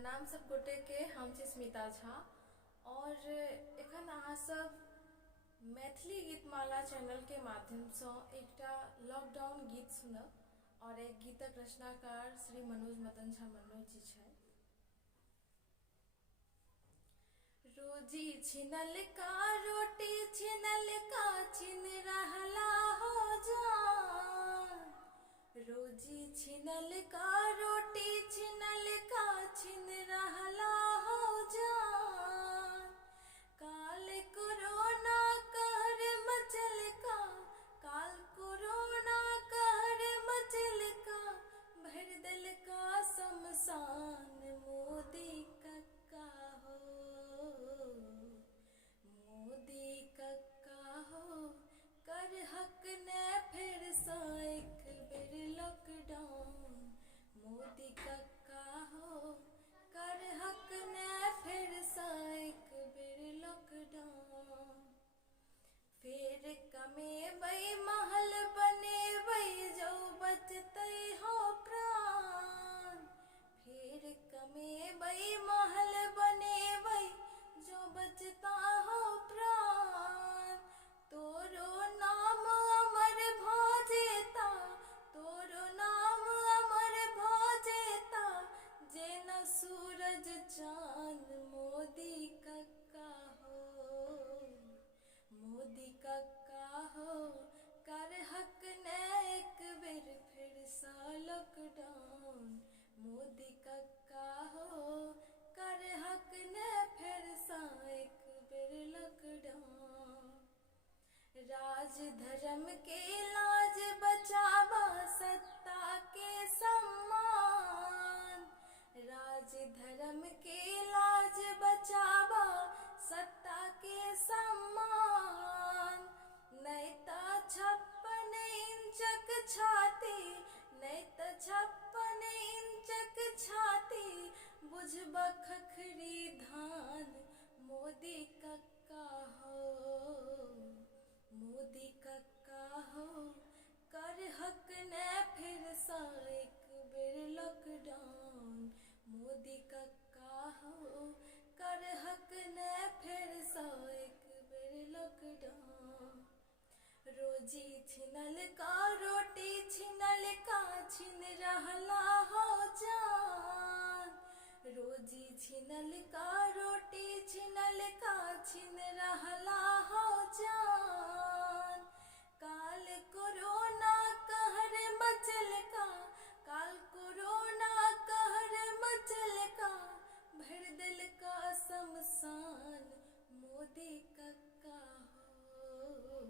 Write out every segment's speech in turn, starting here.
प्रणाम सब गोटे के। हम छी स्मिता झा और एखन अहाँ सब मैथिली गीतमाला चैनल के माध्यम से एकटा लॉकडाउन गीत सुनब और एक गीतक रचनाकार श्री मनोज मदन झा मनोज जी छै। रोजी छिनल का रोटी छिनल का छिन रहला हो जान, रोजी छिनल का रोटी छिनल का छिन रहला हो जान, काल कोरोना कहर मचल का, काल कोरोना कहर मचल का, भर दिल का शमशान मोदी कक्का हो, मोदी कक्का हो, कर हक ने फिर सा एक बेर लॉकडाउन, मोदी कक्का हो, कर हक ने फिर सा एक बेर लॉकडाउन। फिर कमेबै महल बनेबै जो बचतै हो प्राण, फिर कमेबै महल बनेबै जो बचता हो प्राण, तोरो नाम अमर भ जेता, तोरो नाम अमर भ जेता, जेना सूरज चाँद मोदी कक्का हो, मोदी कक्का हो, कर हक ने एक बेर फिर सा लॉकडाउन, मोदी कक्का हो, कर हक ने फिर सा एक बेर लॉकडाउन। राज धर्म के लाज बचावा सत्ता के सम्मान, राज धर्म के लाज बचावा सत्ता के सम्मान, नहीं तो 56 इंचक छाती, नहीं तो 56 इंचक छाती, बुझबा खखरी धान मोदी कक्का हो, मोदी कक्का हो, कर हक ने फिर सा एक बेर लॉकडाउन, मोदी कक्का हो, कर हक ने फिर सा एक बेर लॉकडाउन। रोजी छिनल का रोटी छिनल का छिन रहला हो जान, रोजी छिनल का रोटी छिनल का छिन रहला हो जान, काल कोरोना कहर मचल का, काल कोरोना कहर मचल का, भर दिल का शमशान मोदी कक्का हो,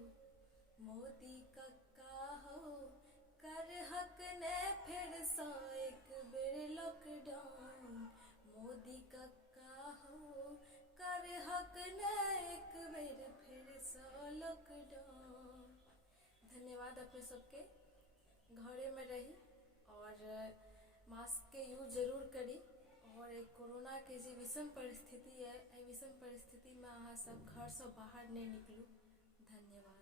मोदी कक्का हो, कर हक ने फिर सा एक बेर लॉकडाउन, मोदी कक्का हो, कर हक ने एक बेर फिर सा लॉकडाउन। धन्यवाद अपने सबके। घरे में रही और मास्क के यूज जरूर करी और एक कोरोना के जे विषम परिस्थिति है, विषम परिस्थिति में अहाँ सब घर से बाहर नहीं निकलू। धन्यवाद।